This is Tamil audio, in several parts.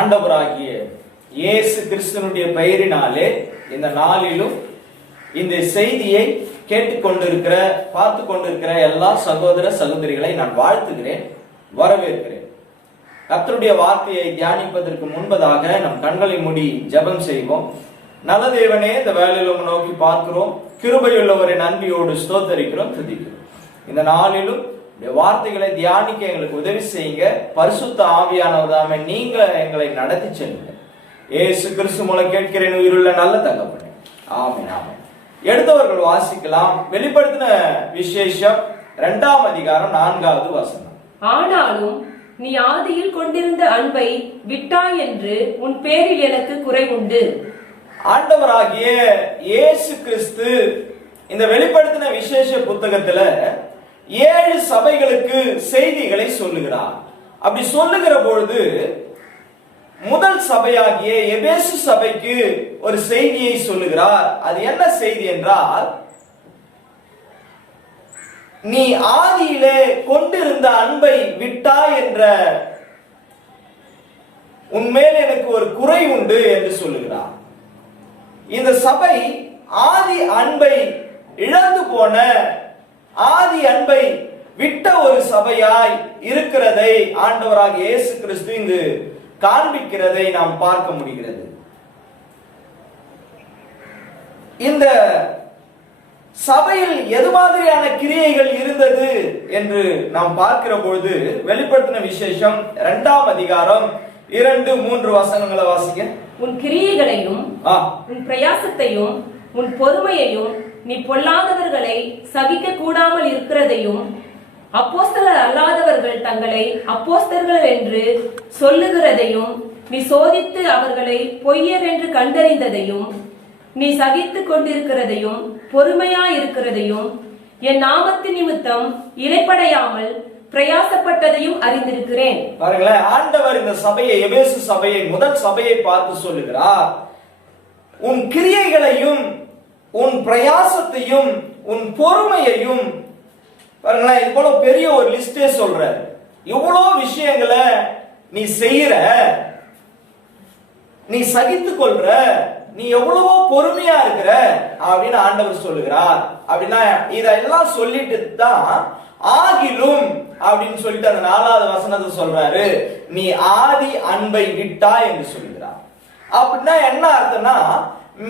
ஆண்டவராகிய இயேசு கிறிஸ்துவினுடைய பெயரினாலே இந்த நாளிலும் இந்த செய்தியை கேட்டுக்கொண்டிருக்கிற பார்த்து கொண்டிருக்கிற எல்லா சகோதர சகோதரிகளை நான் வாழ்த்துகிறேன், வரவேற்கிறேன். கர்த்தருடைய வார்த்தையை தியானிப்பதற்கு முன்பதாக நம் கண்களை மூடி ஜெபம் செய்வோம். நல்ல தேவனே, இந்த வேலையிலும் நோக்கி பார்க்கிறோம், கிருபையுள்ளவரை நன்றியோடு ஸ்தோத்தரிக்கிறோம், துதிக்கிறோம். இந்த நாளிலும் வார்த்தைகளை தியானிக்க எங்களுக்கு உதவி செய்யுங்க. பரிசுத்த ஆவியானவராமே நீங்க எங்களை நடத்தி செல்லுங்க. இயேசு கிறிஸ்து மூலம் கேட்கிறேன் உயிருள்ள நல்ல தகப்பனே, ஆமென், ஆமென். எடுத்தவர்கள் வாசிக்கலாம். வெளிப்படுத்தின விசேஷம் 2ஆம் அதிகாரம் 4வது வசனம். ஆனாலும் நீ ஆதியில் கொண்டிருந்த அன்பை விட்டாய் என்று உன் பேரில் எனக்கு குறை உண்டு. ஆண்டவராகிய இயேசு கிறிஸ்து இந்த வெளிப்படுத்தின விசேஷ புத்தகத்துல 7 சபைகளுக்கு செய்திகளை சொல்லுகிறார். அப்படி சொல்லுகிற பொழுது முதல் சபையாகிய எபேசு சபைக்கு ஒரு செய்தியை சொல்லுகிறார். அது என்ன செய்தி என்றால், நீ ஆதியிலே கொண்டிருந்த அன்பை விட்டாய் என்ற உன்மேல் எனக்கு ஒரு குறை உண்டு என்று சொல்லுகிறார். இந்த சபை ஆதி அன்பை இழந்து போன, ஆதி அன்பை விட்ட ஒரு சபையாய் இருக்கிறதை ஆண்டவராக இயேசு கிறிஸ்து இங்கு காண்பிக்கிறதை நாம் பார்க்க முடிகிறது. இந்த சபையில் எது மாதிரியான கிரியைகள் இருந்தது என்று நாம் பார்க்கிற பொழுது வெளிப்படுத்தின விசேஷம் 2ஆம் அதிகாரம் 2-3 வசனங்களை வாசிக்க. உன் கிரியைகளையும் உன் பிரயாசத்தையும் உன் பொறுமையையும் நீ பொல்லாதவர்களை சகிக்க கூடாமல் இருக்கிறதையும் அப்போஸ்தலர் அல்லாதவர்கள் தங்களை அப்போஸ்தலர்கள் என்று சொல்லுகிறதையும் நீ சோதித்து அவர்களை பொய்யர் என்று கண்டறிந்ததையும் நீ சகித்துக் கொண்டிருக்கிறதையும் பொறுமையா இருக்கிறதையும் என் நாமத்தின் நிமித்தம் இலைப்படையாமல் பிரயாசப்பட்டதையும் அறிந்திருக்கிறேன். பாருங்களேன், ஆண்டவர் இந்த சபையை, எபேசு சபையை, முதல் சபையை பார்த்து சொல்லுகிறார், உன் கிரியைகளையும் உன் பிரயாசத்தையும் உன் பொறுமையையும். பாருங்களேன், இது போல பெரிய ஒரு லிஸ்டே சொல்ற, இவ்வளோ விஷயங்களை நீ செய்யற, நீ சகித்து கொள்ற, நீ எவ்வளவோ பொறுமையா இருக்கிற அப்படின்னு ஆண்டவர் சொல்லுகிறார். அப்படின்னா இதெல்லாம் சொல்லிட்டு தான் ஆகிலும் அப்படின்னு சொல்லிட்டு அந்த 4வது வசனத்தை சொல்றாரு, நீ ஆதி அன்பை விட்டா என்று சொல்லுகிறார். அப்படின்னா என்ன அர்த்தம்னா,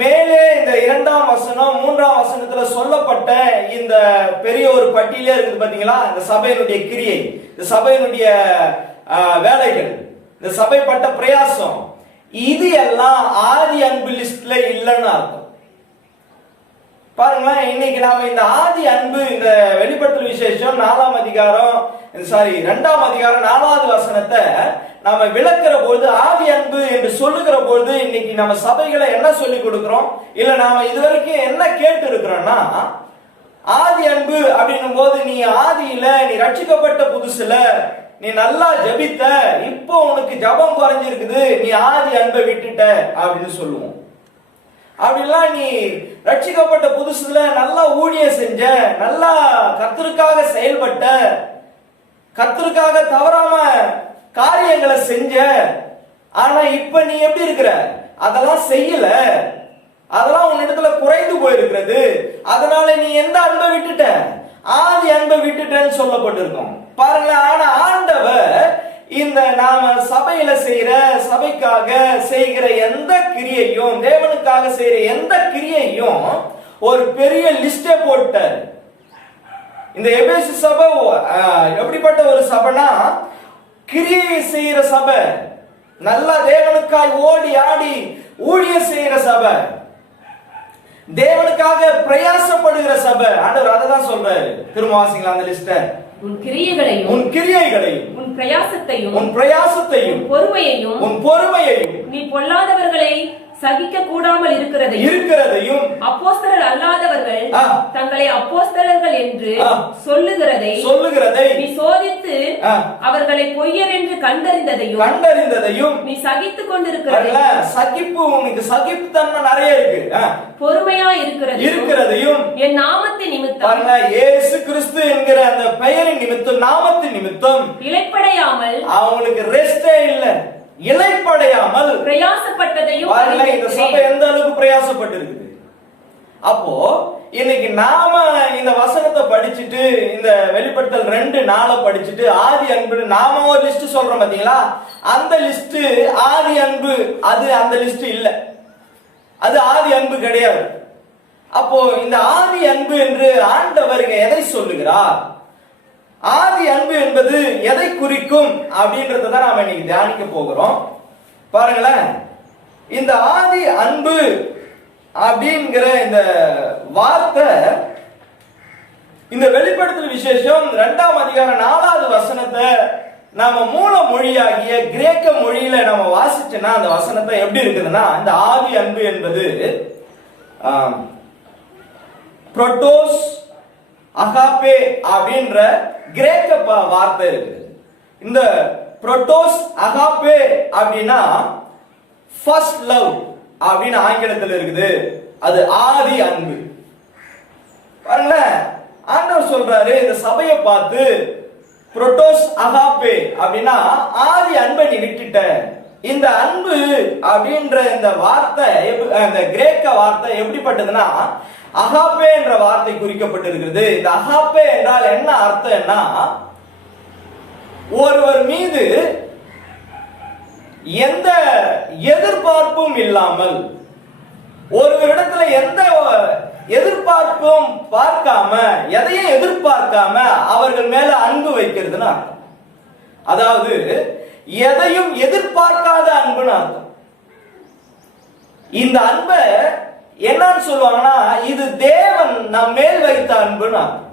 மேலே இந்த 2ஆம் வசனம் 3ஆம் வசனத்துல சொல்லப்பட்ட இந்த பெரிய ஒரு பட்டியலே இருக்குது பாத்தீங்களா, இந்த சபையினுடைய கிரியை, இந்த சபையினுடைய வேலைகள், இந்த சபைப்பட்ட பிரயாசம், இது எல்லாம் ஆதி அன்பு லிஸ்ட்ல இல்லைன்னு அர்த்தம். பாருங்களேன், இன்னைக்கு நாம இந்த ஆதி அன்பு, இந்த வெளிப்படுத்தல் விசேஷம் 2ஆம் அதிகாரம் 4வது வசனத்தை நாம விளக்குற போது, ஆதி அன்பு என்று சொல்லுகிற போது இன்னைக்கு நம்ம சபைகளை என்ன சொல்லி கொடுக்கிறோம், இல்ல நாம இதுவரைக்கும் என்ன கேட்டு இருக்கிறோம்னா, ஆதி அன்பு அப்படின்னும் போது நீ ஆதியில, நீ ரட்சிக்கப்பட்ட புதுசுல நீ நல்லா ஜபித்த, இப்போ உனக்கு ஜபம் குறைஞ்சிருக்குது, நீ ஆதி அன்பை விட்டுட்ட அப்படின்னு சொல்லுவோம். அப்படிலாம் நீ ரட்சிக்கப்பட்ட புதுசுல நல்லா ஊழியம் செஞ்ச, நல்லா கர்த்தருக்காக செயல்பட்ட, கர்த்தருக்காக தவறாம காரியங்களை செஞ்ச, ஆனா இப்ப நீ எப்படி இருக்கிற, அதெல்லாம் செய்யல, அதெல்லாம் உன்னிடத்துல குறைந்து போயிருக்கிறது, அதனால நீ எந்த அன்பை விட்டுட்ட, ஆதி அன்பை விட்டுட்டேன்னு சொல்லப்பட்டிருக்கோம். பாருங்களேன், ஆனா ஆண்டவர் இந்த நாம சபையில செய்யற, சபைக்காக செய்கிற எந்த கிரியையும், தேவனுக்காக செய்யற எந்த கிரியையும் ஒரு பெரிய லிஸ்டே போட்டார். இந்த எபேசு சபை எப்படிப்பட்ட ஒரு சபைனா, கிரியை செய்யற சபை, நல்லா தேவனுக்காய் ஓடி ஆடி ஊழியம் செய்யற சபை, தேவனுக்காக பிரயாசப்படுகிற சபை. ஆண்டவர் அதை தான் சொல்றாரு. திரும்ப வாசிங்களா அந்த லிஸ்ட. உன் கிரியைகளையும் உன் கிரியைகளையும் உன் பிரயாசத்தையும் உன் பிரயாசத்தையும் பொறுமையையும் உன் பொறுமையையும் நீ பொல்லாதவர்களை சகிக்க கூடாமல் இருக்கிறதையும் அப்போஸ்தலர் அல்லாதவர்கள் ஆ. தங்களை அப்போஸ்தலர்கள் என்று ஆ. சொல்லுகிறதை நீ சோதித்து ஆ. அவர்களை பொய்யர் என்று கண்டறிந்ததையும் நீ சகித்துக் கொண்டிருக்கிறதை சகிப்பு, உனக்கு சகிப்புத்தன்மை நிறைய இருக்கு, பொறுமையா இருக்கிறதையும் என் நாமத்தின் நிமித்தம் பாருங்க, இயேசு கிறிஸ்து என்கிற அந்த பெயரின் நிமித்தம், நாமத்தின் நிமித்தம் இளைப்படையாமல் அவங்களுக்கு ரெஸ்டே இல்ல, இளைப்படையாமல் பிரயாசப்பட்டதையும் பாருங்க, இந்த அறிந்திருக்கிறேன். சபை எந்த அளவுக்கு பிரயாசப்பட்டு இருக்குது. அப்போ இன்னைக்கு நாம இந்த வசனத்தை படிச்சுட்டு, இந்த வெளிப்படுத்தல் 2:4 படிச்சுட்டு ஆதி அன்பு நாம ஒரு லிஸ்ட் சொல்றோம் பாத்தீங்களா, அந்த லிஸ்ட் ஆதி அன்பு, அது அந்த லிஸ்ட் இல்ல, அது ஆதி அன்பு கிடையாது. அப்போ இந்த ஆதி அன்பு என்று ஆண்டவர் எதை சொல்லுகிறார், ஆதி அன்பு என்பது எதை குறிக்கும் அப்படின்றத தான் நாம இன்னைக்கு தியானிக்க போகிறோம். பாருங்களேன், இந்த ஆதி அன்பு அப்படிங்கிற இந்த வார்த்தை இந்த வெளிப்படுத்தல் விசேஷம் 2ஆம் அதிகாரம் 4வது வசனத்தை நாம மூல மொழியாகிய கிரேக்க மொழியில நம்ம வாசிச்சோம்னா அந்த வசனத்தை எப்படி இருக்குதுன்னா, இந்த ஆதி அன்பு என்பது புரோட்டோஸ் அகாபே அப்படின்ற கிரேக்க வார்த்தை இருக்குது. இந்த புரோட்டோஸ் அகாபே அப்படின்னா ஃபர்ஸ்ட் லவ் அப்படின்னு ஆங்கிலத்தில் இருக்குது, அது ஆதி அன்பு. பாருங்களேன், ஆண்டவர் சொல்றாரு இந்த சபையை பார்த்து, புரோட்டோஸ் அகாபே அப்படின்னா ஆதி அன்பை நீ விட்டுட்ட. இந்த அன்பு அப்படின்ற இந்த வார்த்தை, அந்த கிரேக்க வார்த்தை எப்படிப்பட்டதுன்னா அகாபே என்ற வார்த்தை குறிக்கப்பட்டிருக்கிறது. இந்த அகாபே என்றால் என்ன அர்த்தம்னா, ஒருவர் மீது எந்த எதிர்பார்ப்பும் இல்லாமல், ஒருவரிடத்துல எந்த எதிர்பார்ப்பும் பார்க்காம, எதையும் எதிர்பார்க்காம அவர்கள் மேல அன்பு வைக்கிறதுன்னு அர்த்தம். அதாவது எதையும் எதிர்பார்க்காத அன்புன்னு அர்த்தம். இந்த அன்பை என்னன்னு சொல்லுவாங்கன்னா, இது தேவன் நம் மேல் வைத்த அன்புன்னு அர்த்தம்.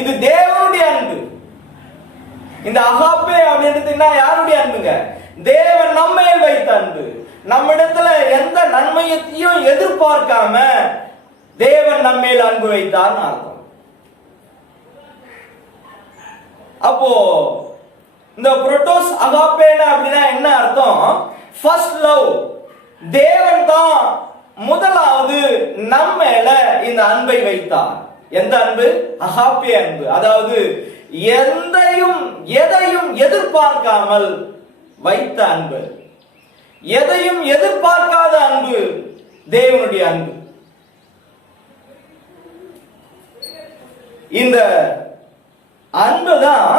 இது தேவனுடைய அன்பு. இந்த அகாப்பே அப்படின்றதுன்னா யாருடைய அன்புங்க? தேவன் நம்ம மேல் வைத்த அன்பு. நம்மிடத்துல எந்த நன்மையத்தையும் எதிர்பார்க்காம தேவன் நம்ம மேல் அன்பு வைத்தார்னு அர்த்தம். அப்போ இந்த புரோட்டோஸ் அகாப்பேனா அப்படின்னா என்ன அர்த்தம்? First love. தேவன் தான் முதலாவது நம்ம மேல இந்த அன்பை வைத்தார். எந்த அன்பு? அகாப்பே அன்பு. அதாவது எதையும் எதிர்பார்க்காமல் வைத்த அன்பு, எதையும் எதிர்பார்க்காத அன்பு தேவனுடைய அன்பு. இந்த அன்பு தான்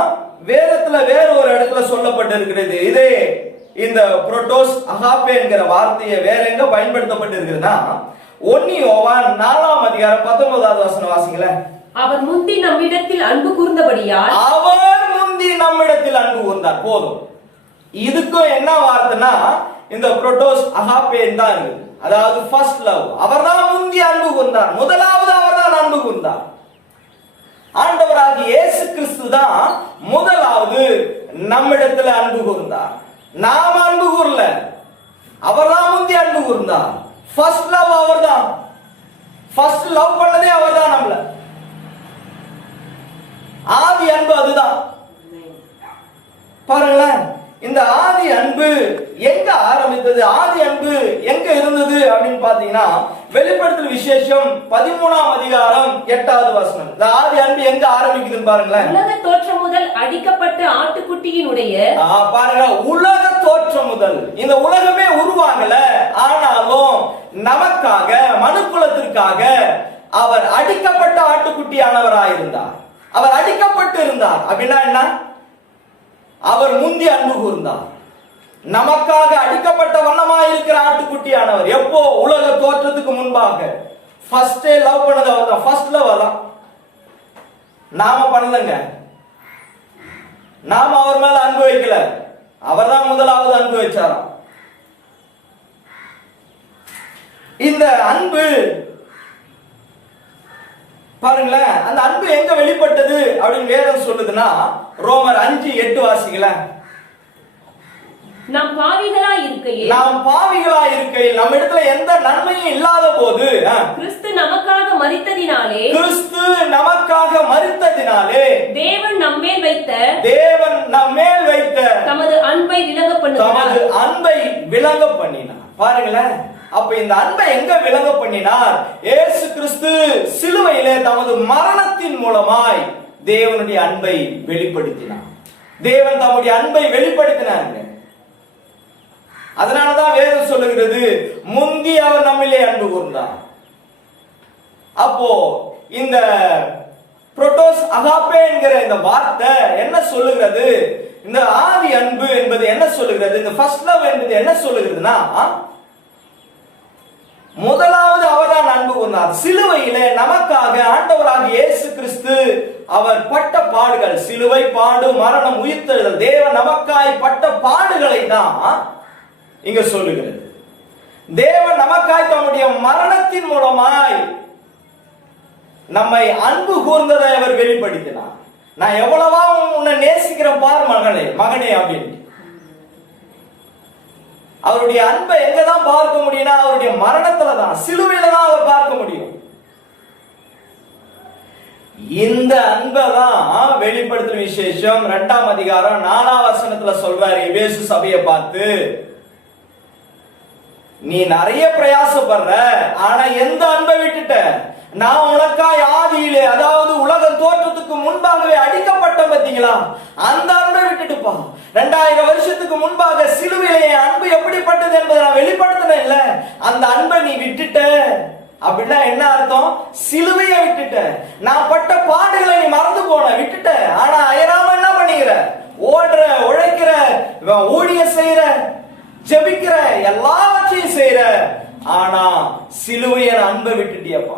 வேதத்துல வேற ஒரு இடத்துல சொல்லப்பட்டிருக்கிறது. இதே இந்த புரோட்டோஸ் அகாப்பே என்கிற வார்த்தையை வேற எங்க பயன்படுத்தப்பட்டிருக்கிறதுனா 1 யோவான் 4ஆம் அதிகாரம் 19வது வசனம் வாசிங்களேன். அவர் முந்தி நம்மிடத்தில் அன்பு கூர்ந்தபடியால், அவர் முந்தி நம்மிடத்தில் அன்பு கூர்ந்தார். போதும். இதுக்கும் என்ன வார்த்தைனா இந்த புரோட்டோஸ் அகாப்பே தான் இருக்கு. அதாவது ஃபர்ஸ்ட் லவ். அவர்தான் முந்தி அன்பு கூர்ந்தார். முதலாவது அவர்தான் அன்பு கூர்ந்தார். ஆண்டவராகிய இயேசு கிறிஸ்து தான் முதலாவது நம்மிடத்தில் அன்பு கூர்ந்தார். நாம அன்பு கூறல, அவர்தான் முந்தி அன்பு கூர்ந்தார். ஃபர்ஸ்ட் லவ் அவர்தான். ஃபர்ஸ்ட் லவ் பண்ணதே அவர்தான் நம்மள. ஆதி அன்பு அதுதான். பாருங்களேன், இந்த ஆதி அன்பு எங்க ஆரம்பித்தது, ஆதி அன்பு எங்க இருந்தது அப்படின்னு பாத்தீங்கன்னா வெளிப்படுத்தல் விசேஷம் 13ஆம் அதிகாரம் 8வது வசனம். இந்த ஆதி அன்பு எங்க ஆரம்பிக்குதுன்னு பாருங்களேன். உலக தோற்றம் முதல் அடிக்கப்பட்ட ஆட்டுக்குட்டியினுடைய, பாருங்க, உலக தோற்றம் முதல், இந்த உலகமே உருவாகல, ஆனாலும் நமக்காக, மனுக்குலத்திற்காக அவர் அடிக்கப்பட்ட ஆட்டுக்குட்டியானவராயிருந்தார். அவர் அடிக்கப்பட்டு இருந்தார். அப்படின்னா என்ன? அவர் முந்தி அன்பு கூர்ந்தார். நமக்காக அடிக்கப்பட்ட வண்ணமாய் இருக்கிற ஆட்டுக்குட்டியானவர் எப்போ? உலக தோற்றத்துக்கு முன்பாக. ஃபர்ஸ்டே லவ் பண்ணது அவர் தான். ஃபர்ஸ்ட் லவ் அதான். நாம பண்ணலங்க. நாம அவர் மேல அன்பு வைக்கல, அவர் தான் முதலாவது அன்பு வச்சாராம். இந்த அன்பு பாருங்களேன், அந்த அன்பு எங்க வெளிப்பட்டது அப்படின்னு வேதம் சொல்லுதுன்னா ரோமர் 5:8 வாசிக்கல. நாம் பாவிகளாய் இருக்கையில் நம்ம இடத்துல எந்த நன்மையும் இல்லாத போது கிறிஸ்து நமக்காக மரித்ததினாலே தேவன் நம்மேல் வைத்த தமது அன்பை விளங்க பண்ணினார். பாருங்களேன், அப்ப இந்த அன்பை எங்க விளங்க பண்ணினார்? இயேசு கிறிஸ்து சிலுவையிலே தமது மரணத்தின் மூலமாய் தேவனுடைய அன்பை வெளிப்படுத்தினார். தேவன் தம்முடைய அன்பை வெளிப்படுத்தினாங்க. அதனாலதான் வேதம் சொல்லுகிறது, முந்தி அவர் நம்மிலே அன்பு கூர்ந்தார். அப்போ இந்த புரோட்டோஸ் அகாப்பே என்கிற இந்த வார்த்தை என்ன சொல்லுகிறது? இந்த ஆதி அன்பு என்பது என்ன சொல்லுகிறது? இந்த ஃபர்ஸ்ட் லவ் என்பது என்ன சொல்லுகிறதுனா, முதலாவது அவர்தான் அன்பு கூர்ந்தார். சிலுவையிலே நமக்காக ஆண்டவராக இயேசு கிறிஸ்து அவர் பட்ட பாடுகள், சிலுவை பாடு, மரணம், உயிர்த்தெழுதல், தேவன் நமக்காய் பட்ட பாடுகளை தான் இங்க சொல்லுகிறது. தேவன் நமக்காய் தம்முடைய மரணத்தின் மூலமாய் நம்மை அன்பு கூர்ந்ததை அவர் வெளிப்படுத்தினார். நான் எவ்வளவா உன்னை நேசிக்கிறேன் பார் மகனே அப்படின்னு. அவருடைய அன்பை எங்கதான் பார்க்க முடியும்னா அவருடைய மரணத்துல தான், சிலுவையில தான் அவர் பார்க்க முடியும். இந்த அன்பை தான் வெளிப்படுத்தும் விசேஷம் 2ஆம் அதிகாரம் 4ஆம் வசனத்துல சொல்றாரு எபேசு சபையை பார்த்து, நீ நிறைய பிரயாசப்படுற, ஆனா எந்த அன்பை விட்டுட்ட? நான் உனக்காய் ஆதியிலே, அதாவது உலகம் தோற்றத்துக்கு முன்பாகவே அடிக்கப்பட்ட பார்த்தீங்களா, அந்த அன்பை விட்டுட்டுப்பா. 2000 வருஷத்துக்கு முன்பாக சிலுவையிலே அன்பு எப்படிப்பட்டது என்பதை நான் வெளிப்படுத்தினேன் இல்ல, அந்த அன்பை நீ விட்டுட்ட. அப்படின்னா என்ன அர்த்தம்? சிலுவையை விட்டுட்ட, நான் பட்ட பாடுகளை நீ மறந்து போன, விட்டுட்ட. ஆனா அயராம என்ன பண்ணிக்கிற? ஓடுற, உழைக்கிற, ஊழிய செய்யற, ஜெபிக்கிற, எல்லாவற்றையும் செய்யற. ஆனா சிலுவைய அன்பை விட்டுட்டியப்பா.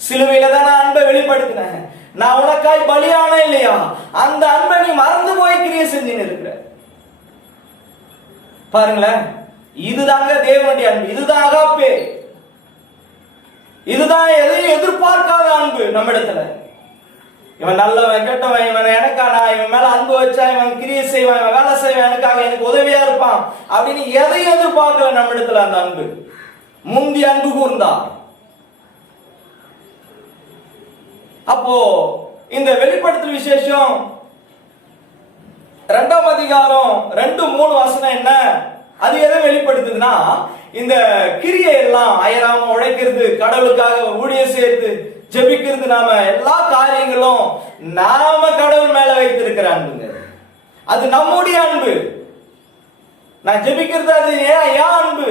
சிலுவையில தான் நான் அன்பை வெளிப்படுத்தினேன். நான் உனக்காய் பலியான இல்லையா, அந்த அன்பை நீ மறந்து போய் கிரியை செஞ்சுன்னு இருக்கிற. பாருங்களேன், இதுதாங்க தேவனுடைய அன்பு, இதுதான் அகாப்பே, இதுதான் எதையும் எதிர்பார்க்காத அன்பு நம்ம இடத்துல. இவன் நல்லவன் கெட்டவன், இவன் எனக்கானா, இவன் மேல அன்பு வச்சா இவன் கிரியை செய்வான், இவன் வேலை செய்வான், எனக்காக எனக்கு உதவியா இருப்பான் அப்படின்னு எதையும் எதிர்பார்க்கல நம்ம இடத்துல அந்த அன்பு. முந்தி அன்பு கூர்ந்தார். அப்போ இந்த வெளிப்படுத்தல் விசேஷம் 2ஆம் அதிகாரம் 2-3 வசனம் என்ன அது எதை வெளிப்படுத்துதுன்னா, இந்த கிரியை எல்லாம் அயராம உழைக்கிறது, கடவுளுக்காக ஊழியம் செய்யறது, ஜெபிக்கிறது, நாம எல்லா காரியங்களும் நாம கடவுள் மேல வைத்திருக்கிற அன்புங்க. அது நம்முடைய அன்பு. நான் ஜெபிக்கிறது அது ஏன் அன்பு,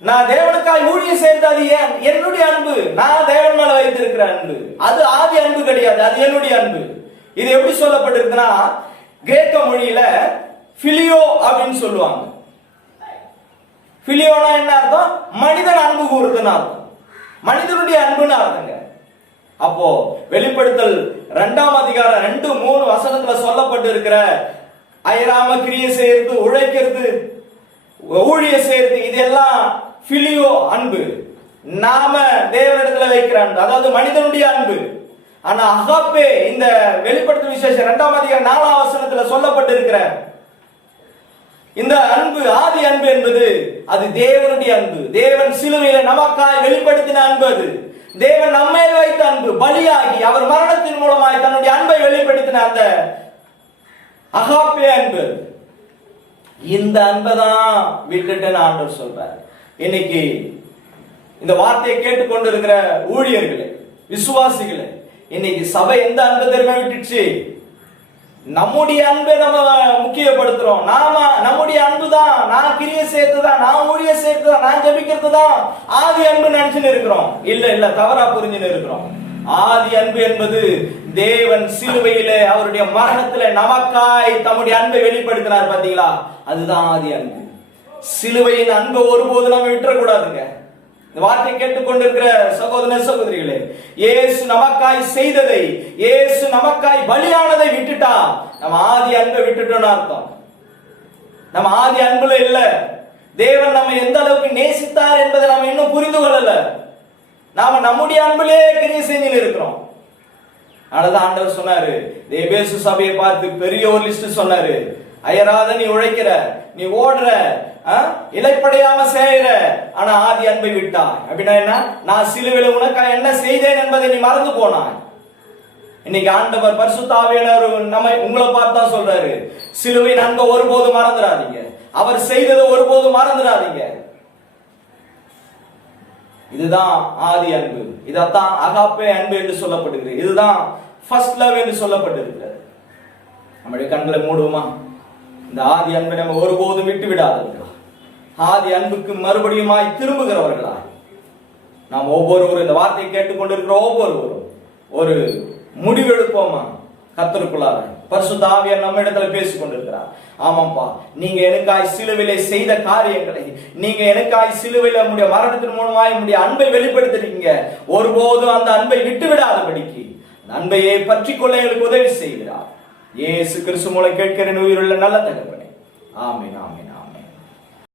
நான் தேவனுக்காய் ஊழியம் செய்யறது அது என்னுடைய அன்பு, நான் தேவன் மேல வைத்திருக்கிற அன்பு. அது ஆதி அன்பு கிடையாது, அது என்னுடைய அன்பு. இது எப்படி சொல்லப்பட்டிருக்குன்னா, கிரேக்க மொழியில பிலியோ அப்படின்னு சொல்லுவாங்க. பிலியோனா என்ன அர்த்தம்? மனிதன் அன்பு கூறுதுன்னு அர்த்தம், மனிதனுடைய அன்புன்னு அர்த்தங்க. அப்போ வெளிப்படுத்தல் 2ஆம் அதிகாரம் 2-3 வசனத்துல சொல்லப்பட்டு இருக்கிற அயராம கிரியை செய்யறது, உழைக்கிறது, ஊழிய செய்யறது, இதெல்லாம் பிலியோ அன்பு, நாம தேவனிடத்துல வைக்கிற அன்பு, அதாவது மனிதனுடைய அன்பு. ஆனா அகாப்பே இந்த வெளிப்படுத்தல் விசேஷம் 2ஆம் அதிகாரம் 4ஆம் வசனத்துல சொல்லப்பட்டு இருக்கிற இந்த அன்பு, ஆதி அன்பு என்பது அது தேவனுடைய அன்பு. தேவன் சிலுவையில நமக்காய் வெளிப்படுத்தின அன்பு. அது தேவன் நம்மை வைத்த அன்பு, பலியாகி அவர் மரணத்தின் மூலமாய் தன்னுடைய அன்பை வெளிப்படுத்தின அந்த அகாப்பே அன்பு. இந்த அன்பை தான் விட்டுட்டேன்னு ஆண்டவர் சொல்றார். இன்னைக்கு இந்த வார்த்தையை கேட்டுக்கொண்டு இருக்கிற ஊழியர்களே, விசுவாசிகளே, இன்னைக்கு சபை எந்த அன்பை தெரியுமா விட்டுச்சு? நம்முடைய அன்பை நம்ம முக்கியப்படுத்துறோம். நாம நம்முடைய அன்பு தான், நான் கிரியை சேர்த்துதான், நான் ஊழிய சேர்த்துதான், நான் ஜெபிக்கிறது தான் ஆதி அன்பு நினைச்சுன்னு இருக்கிறோம். இல்ல தவறா புரிஞ்சுன்னு இருக்கிறோம். ஆதி அன்பு என்பது தேவன் சிலுவையிலே அவருடைய மரணத்திலே நமக்காய் தம்முடைய அன்பை வெளிப்படுத்தினார் பாத்தீங்களா, அதுதான் ஆதி அன்பு. சிலுவையின் அன்பை ஒருபோது நம்ம விட்டுறக்கூடாதுங்க. இந்த வார்த்தை கேட்டுக்கொண்டிருக்கிற சகோதர சகோதரிகளே, இயேசு நமக்காய் செய்ததை, இயேசு நமக்காய் பலியானதை விட்டுட்டா நம்ம ஆதி அன்பை விட்டுட்டோம்னு அர்த்தம். நம்ம ஆதி அன்புல இல்ல. தேவன் நம்ம எந்த அளவுக்கு நேசித்தார் என்பதை நம்ம இன்னும் புரிந்து கொள்ளல. நாம நம்முடைய அன்புலே கிரியை செஞ்சுன்னு இருக்கிறோம். அதனாலதான் ஆண்டவர் சொன்னாரு, எபேசு சபையை பார்த்து பெரிய ஒரு லிஸ்ட் சொன்னாரு. அயராத நீ உழைக்கிற, நீ ஓடுற, இலைப்படையாம செய்யற, ஆனா ஆதி அன்பை விட்டாய். அப்படின்னா என்ன? நான் சிலுவையில் உனக்கு என்ன செய்தேன் என்பதை நீ மறந்து போனாய். இன்னைக்கு ஆண்டவர் பரிசுத்த ஆவியானவர் உங்களை பார்த்து தான் சொல்றாரு, சிலுவை அன்பை ஒருபோதும் மறந்துடாதீங்க, அவர் செய்ததை ஒருபோதும் மறந்துடாதீங்க. இதுதான் ஆதி அன்பு, இதான் அகாப்பே அன்பு என்று சொல்லப்படுகிறது, இதுதான் ஃபர்ஸ்ட் லவ் என்று சொல்லப்பட்டிருக்கிறது. நம்முடைய கண்களை மூடுவோமா? இந்த ஆதி அன்பை நம்ம ஒருபோதும் விட்டு விடாதீர்களா? ஆதி அன்புக்கு மறுபடியுமாய் திரும்புகிறவர்களா நாம் ஒவ்வொருவரும், இந்த வார்த்தையை கேட்டுக்கொண்டிருக்கிற ஒவ்வொருவரும் ஒரு முடிவெடுப்போமா? கர்த்தருக்குள்ளாக பரிசுத்த ஆவியார் நம்ம இடத்துல பேசிக் கொண்டிருக்கிறார். ஆமாப்பா, நீங்க எனக்காய் சிலுவையிலே செய்த காரியங்களை, நீங்க எனக்காய் சிலுவையில உங்களுடைய மரணத்தின் மூலமாய் உங்களுடைய அன்பை வெளிப்படுத்திருக்கீங்க. ஒருபோதும் அந்த அன்பை விட்டு விடாதபடிக்கு அன்பையை பற்றி கொள்ள எங்களுக்கு உதவி செய்கிறார். இயேசு கிறிஸ்து மூலம் கேட்கிறேன் உயிருள்ள நல்ல தகப்பனே. ஆமென், ஆமென்.